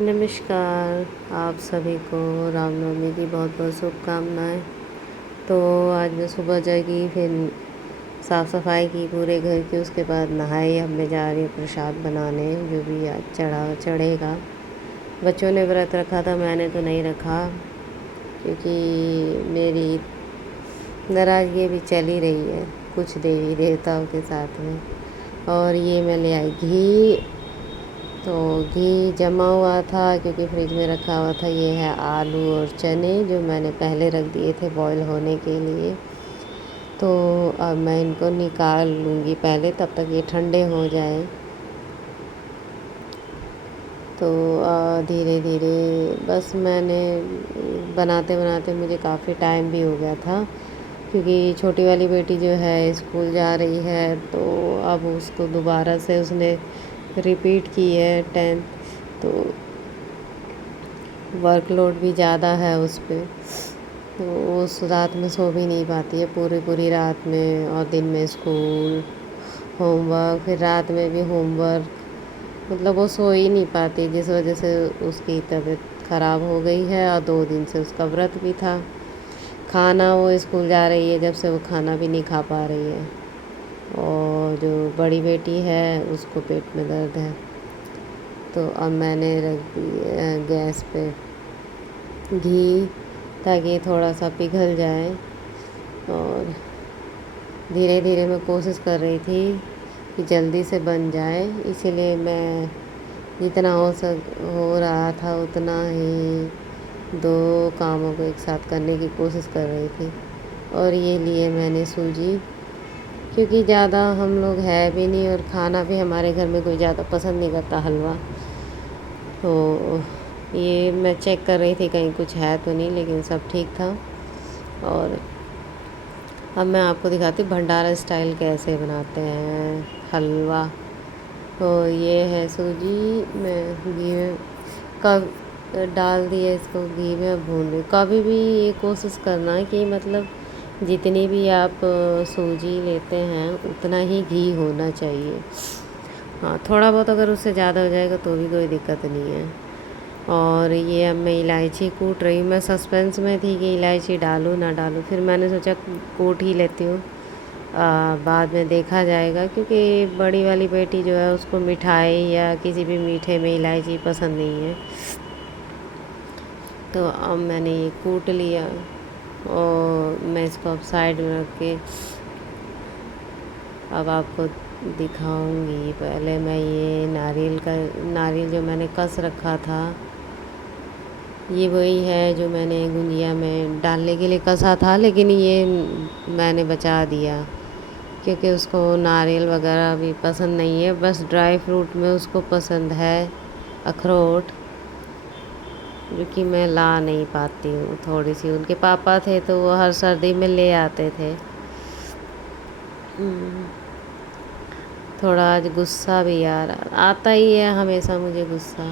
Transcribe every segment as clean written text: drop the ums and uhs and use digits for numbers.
नमस्कार। आप सभी को रामनवमी की बहुत बहुत शुभकामनाएँ। तो आज मैं सुबह जागी, फिर साफ़ सफाई की पूरे घर की, उसके बाद नहाई। अब मैं जा रही हूँ प्रसाद बनाने, जो भी आज चढ़ेगा। बच्चों ने व्रत रखा था, मैंने तो नहीं रखा, क्योंकि मेरी नाराज़गी भी चल ही रही है कुछ देवी देवताओं के साथ में। और ये मैं ले आई घी। तो घी जमा हुआ था क्योंकि फ्रिज में रखा हुआ था। ये है आलू और चने, जो मैंने पहले रख दिए थे बॉईल होने के लिए। तो अब मैं इनको निकाल लूँगी पहले, तब तक ये ठंडे हो जाए। तो धीरे धीरे बस मैंने बनाते बनाते मुझे काफ़ी टाइम भी हो गया था, क्योंकि छोटी वाली बेटी जो है स्कूल जा रही है, तो अब उसको दोबारा से उसने रिपीट की है 10th। तो वर्कलोड भी ज़्यादा है उस पर, तो उस रात में सो भी नहीं पाती है पूरी पूरी रात में, और दिन में स्कूल, होमवर्क, फिर रात में भी होमवर्क। मतलब वो सो ही नहीं पाती, जिस वजह से उसकी तबीयत ख़राब हो गई है। और 2 दिन से उसका व्रत भी था। खाना, वो स्कूल जा रही है जब से, वो खाना भी नहीं खा पा रही है। और जो बड़ी बेटी है उसको पेट में दर्द है। तो अब मैंने रख दी गैस पे घी, ताकि थोड़ा सा पिघल जाए। और धीरे धीरे मैं कोशिश कर रही थी कि जल्दी से बन जाए, इसीलिए मैं जितना हो रहा था उतना ही 2 कामों को एक साथ करने की कोशिश कर रही थी। और ये लिए मैंने सूजी, क्योंकि ज़्यादा हम लोग है भी नहीं, और खाना भी हमारे घर में कोई ज़्यादा पसंद नहीं करता हलवा। तो ये मैं चेक कर रही थी कहीं कुछ है तो नहीं, लेकिन सब ठीक था। और अब मैं आपको दिखाती हूँ भंडारा स्टाइल कैसे बनाते हैं हलवा। तो ये है सूजी, मैं घी में कब डाल दिए इसको, घी में भून रही। कभी भी ये कोशिश करना कि मतलब जितनी भी आप सूजी लेते हैं उतना ही घी होना चाहिए। हाँ, थोड़ा बहुत अगर उससे ज़्यादा हो जाएगा तो भी कोई दिक्कत नहीं है। और ये अब मैं इलायची कूट रही हूँ। मैं सस्पेंस में थी कि इलायची डालूँ ना डालूँ, फिर मैंने सोचा कूट ही लेती हूँ, बाद में देखा जाएगा। क्योंकि बड़ी वाली बेटी जो है उसको मिठाई या किसी भी मीठे में इलायची पसंद नहीं है। तो अब मैंने ये कूट लिया, और मैं इसको अब साइड में रख के अब आपको दिखाऊंगी। पहले मैं ये नारियल जो मैंने कस रखा था, ये वही है जो मैंने गुंजिया में डालने के लिए कसा था, लेकिन ये मैंने बचा दिया क्योंकि उसको नारियल वगैरह भी पसंद नहीं है। बस ड्राई फ्रूट में उसको पसंद है अखरोट, जो कि मैं ला नहीं पाती हूँ। थोड़ी सी उनके पापा थे तो वो हर सर्दी में ले आते थे। थोड़ा आज गुस्सा भी आता ही है हमेशा मुझे गुस्सा,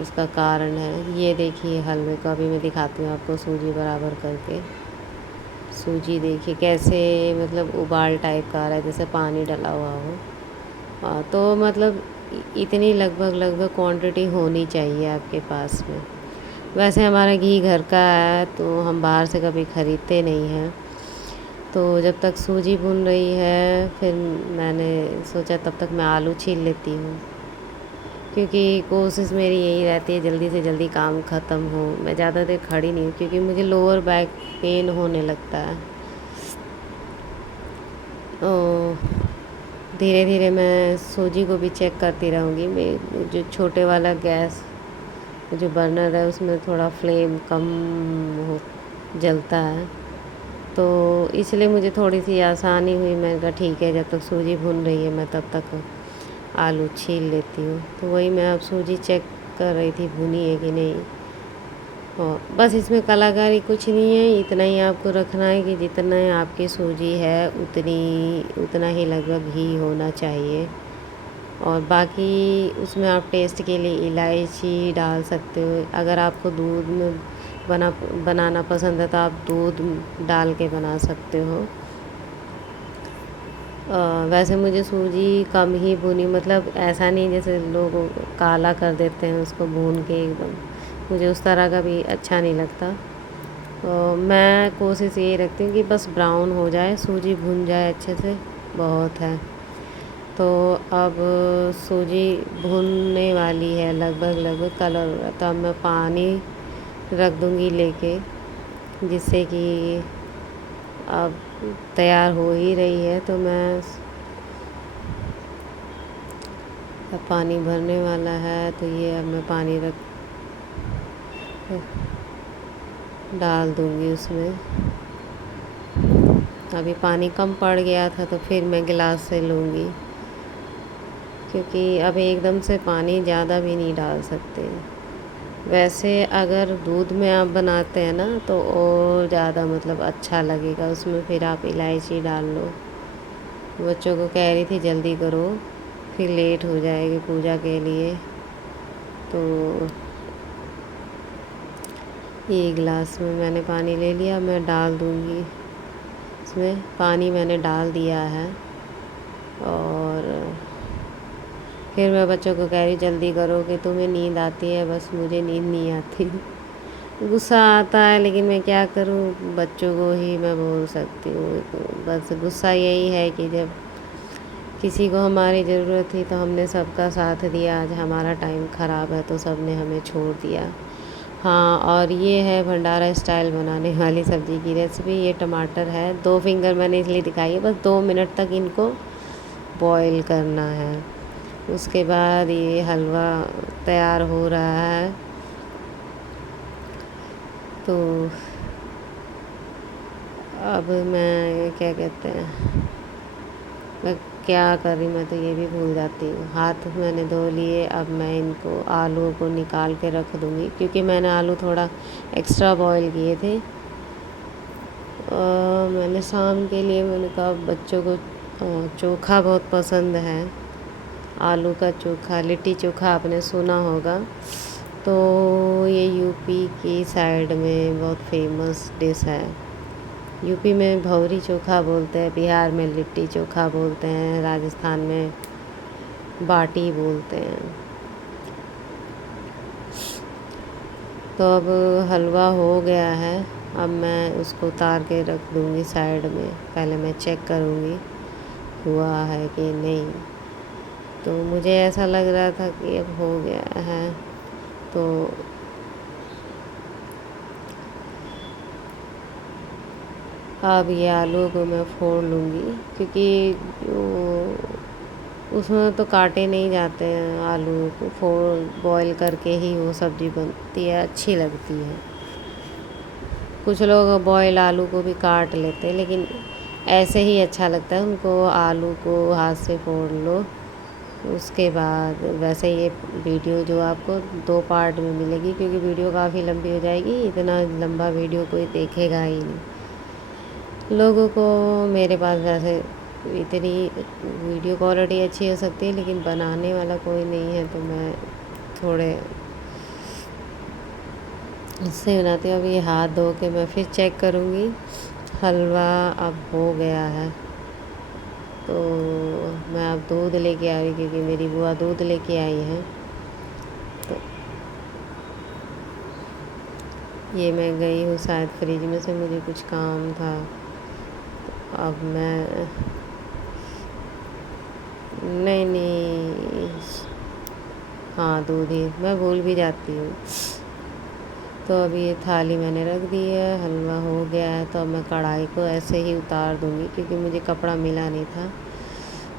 उसका कारण है। ये देखिए हलवे का भी मैं दिखाती हूँ आपको, सूजी बराबर करके। सूजी देखिए कैसे मतलब उबाल टाइप का आ रहा है, जैसे पानी डला हुआ हो। तो मतलब इतनी लगभग क्वांटिटी होनी चाहिए आपके पास में। वैसे हमारा घी घर का है, तो हम बाहर से कभी ख़रीदते नहीं हैं। तो जब तक सूजी भून रही है, फिर मैंने सोचा तब तक मैं आलू छील लेती हूँ, क्योंकि कोशिश मेरी यही रहती है जल्दी से जल्दी काम ख़त्म हो। मैं ज़्यादा देर खड़ी नहीं हूँ, क्योंकि मुझे लोअर बैक पेन होने लगता है। धीरे धीरे मैं सूजी को भी चेक करती रहूँगी। मैं जो छोटे वाला गैस जो बर्नर है उसमें थोड़ा फ्लेम कम हो जलता है, तो इसलिए मुझे थोड़ी सी आसानी हुई। मैंने कहा ठीक है, जब तक सूजी भून रही है मैं तब तक आलू छील लेती हूँ। तो वही मैं अब सूजी चेक कर रही थी भुनी है कि नहीं। और बस इसमें कलाकारी कुछ नहीं है, इतना ही आपको रखना है कि जितना आपकी सूजी है उतना ही लगभग घी होना चाहिए। और बाकी उसमें आप टेस्ट के लिए इलायची डाल सकते हो। अगर आपको दूध में बनाना पसंद है तो आप दूध डाल के बना सकते हो। वैसे मुझे सूजी कम ही भुनी, मतलब ऐसा नहीं जैसे लोग काला कर देते हैं उसको भून के एकदम, मुझे उस तरह का भी अच्छा नहीं लगता। तो मैं कोशिश यही रखती हूँ कि बस ब्राउन हो जाए, सूजी भुन जाए अच्छे से, बहुत है। तो अब सूजी भुनने वाली है, लगभग लगभग कलर हो रहा है, तो अब मैं पानी रख दूँगी लेके, जिससे कि अब तैयार हो ही रही है। तो मैं अब पानी भरने वाला है, तो ये अब मैं पानी रख डाल दूँगी उसमें। अभी पानी कम पड़ गया था तो फिर मैं गिलास से लूँगी, क्योंकि अब एकदम से पानी ज़्यादा भी नहीं डाल सकते। वैसे अगर दूध में आप बनाते हैं ना तो और ज़्यादा मतलब अच्छा लगेगा, उसमें फिर आप इलायची डाल लो। बच्चों को कह रही थी जल्दी करो, फिर लेट हो जाएगी पूजा के लिए। तो ये गिलास में मैंने पानी ले लिया, मैं डाल दूँगी इसमें। पानी मैंने डाल दिया है और फिर मैं बच्चों को कह रही जल्दी करो कि तुम्हें नींद आती है, बस मुझे नींद नहीं आती। गुस्सा आता है, लेकिन मैं क्या करूँ, बच्चों को ही मैं बोल सकती हूँ। बस गुस्सा यही है कि जब किसी को हमारी ज़रूरत थी तो हमने सबका साथ दिया, आज हमारा टाइम ख़राब है तो सब ने हमें छोड़ दिया। हाँ, और ये है भंडारा स्टाइल बनाने वाली सब्ज़ी की रेसिपी। ये टमाटर है, 2 फिंगर मैंने इसलिए दिखाई है, बस 2 मिनट तक इनको बॉईल करना है। उसके बाद ये हलवा तैयार हो रहा है। तो अब मैं क्या कहते हैं, मैं क्या कर रही, मैं तो ये भी भूल जाती हूँ। हाथ मैंने धो लिए, अब मैं इनको आलूओं को निकाल के रख दूँगी, क्योंकि मैंने आलू थोड़ा एक्स्ट्रा बॉईल किए थे। मैंने शाम के लिए मैंने कहा बच्चों को चोखा बहुत पसंद है, आलू का चोखा, लिट्टी चोखा आपने सुना होगा। तो ये यूपी की साइड में बहुत फेमस डिश है। यूपी में भौरी चोखा बोलते हैं, बिहार में लिट्टी चोखा बोलते हैं, राजस्थान में बाटी बोलते हैं। तो अब हलवा हो गया है, अब मैं उसको उतार के रख दूँगी साइड में। पहले मैं चेक करूँगी हुआ है कि नहीं। तो मुझे ऐसा लग रहा था कि अब हो गया है। तो अब ये आलू को मैं फोड़ लूँगी, क्योंकि उसमें तो काटे नहीं जाते हैं, आलू को फोड़ बॉईल करके ही वो सब्ज़ी बनती है, अच्छी लगती है। कुछ लोग बॉयल आलू को भी काट लेते हैं, लेकिन ऐसे ही अच्छा लगता है उनको। आलू को हाथ से फोड़ लो, उसके बाद वैसे ये वीडियो जो आपको 2 पार्ट में मिलेगी, क्योंकि वीडियो काफ़ी लंबी हो जाएगी, इतना लंबा वीडियो कोई देखेगा ही नहीं। लोगों को मेरे पास वैसे इतनी वीडियो क्वालिटी अच्छी हो सकती है, लेकिन बनाने वाला कोई नहीं है, तो मैं थोड़े इससे बनाती हूँ। अब ये हाथ धो के मैं फिर चेक करूँगी। हलवा अब हो गया है, तो मैं अब दूध लेके आ रही, क्योंकि मेरी बुआ दूध लेके आई है। तो ये मैं गई हूँ शायद फ्रिज में से, मुझे कुछ काम था। तो अब मैं नहीं, हाँ दूध ही, मैं भूल भी जाती हूँ। तो अब ये थाली मैंने रख दी है, हलवा हो गया है। तो अब मैं कढ़ाई को ऐसे ही उतार दूँगी, क्योंकि मुझे कपड़ा मिला नहीं था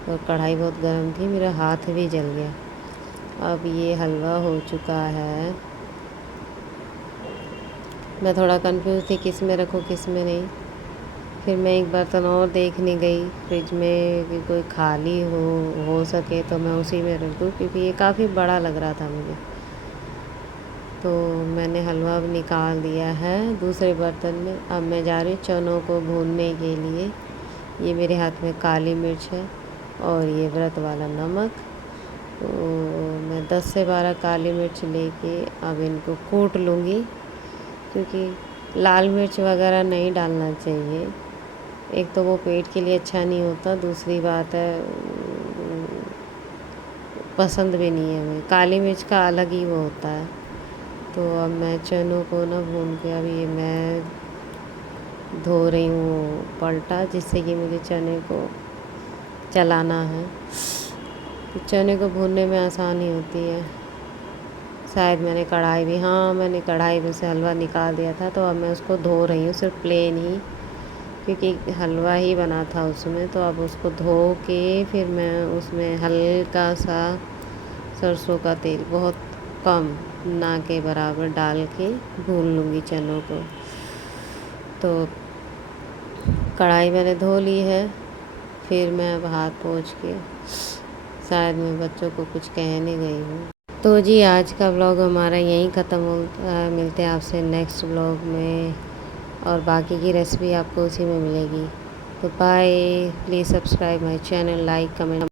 और कढ़ाई बहुत गर्म थी, मेरा हाथ भी जल गया। अब ये हलवा हो चुका है। मैं थोड़ा कंफ्यूज थी किस में रखूँ किस में नहीं। फिर मैं एक बर्तन और देखने गई फ्रिज में कि कोई खाली हो सके तो मैं उसी में रख दूँ, क्योंकि ये काफ़ी बड़ा लग रहा था मुझे। तो मैंने हलवा भी निकाल दिया है दूसरे बर्तन में। अब मैं जा रही हूँ चनों को भूनने के लिए। ये मेरे हाथ में काली मिर्च है और ये व्रत वाला नमक। तो मैं 10 से 12 काली मिर्च लेके अब इनको कूट लूँगी, क्योंकि लाल मिर्च वगैरह नहीं डालना चाहिए। एक तो वो पेट के लिए अच्छा नहीं होता, दूसरी बात है पसंद भी नहीं है हमें। काली मिर्च का अलग ही वो होता है। तो अब मैं चनों को ना भून के अभी ये मैं धो रही हूँ पलटा, जिससे कि मुझे चने को चलाना है। तो चने को भूनने में आसानी होती है। शायद मैंने कढ़ाई में से हलवा निकाल दिया था, तो अब मैं उसको धो रही हूँ सिर्फ प्लेन ही, क्योंकि हलवा ही बना था उसमें। तो अब उसको धो के फिर मैं उसमें हल्का सा सरसों का तेल, बहुत कम, ना के बराबर डाल के भून लूँगी चनों को। तो कढ़ाई मैंने धो ली है। फिर मैं अब हाथ पोंछ के शायद मैं बच्चों को कुछ कहने गई हूँ। तो जी आज का व्लॉग हमारा यहीं ख़त्म होता है। मिलते हैं आपसे नेक्स्ट व्लॉग में, और बाकी की रेसिपी आपको उसी में मिलेगी। तो bye. Please subscribe my channel, like, comment.